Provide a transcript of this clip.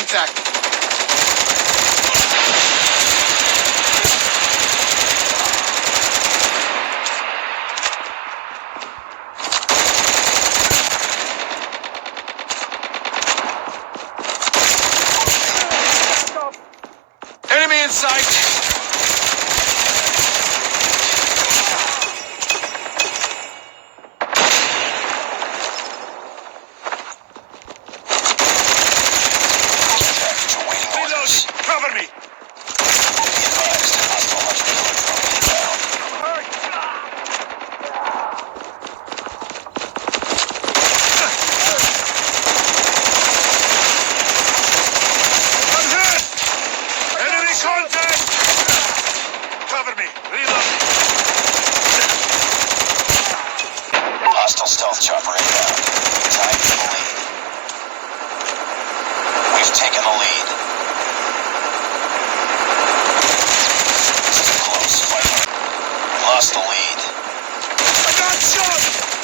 contact. Enemy in sight. Cover me! I'm hit! Enemy contact! Cover me! Reload! Hostile stealth chopper inbound. Tied to the lead. We've taken the lead. Too close. Fight. We lost the lead. I got shot!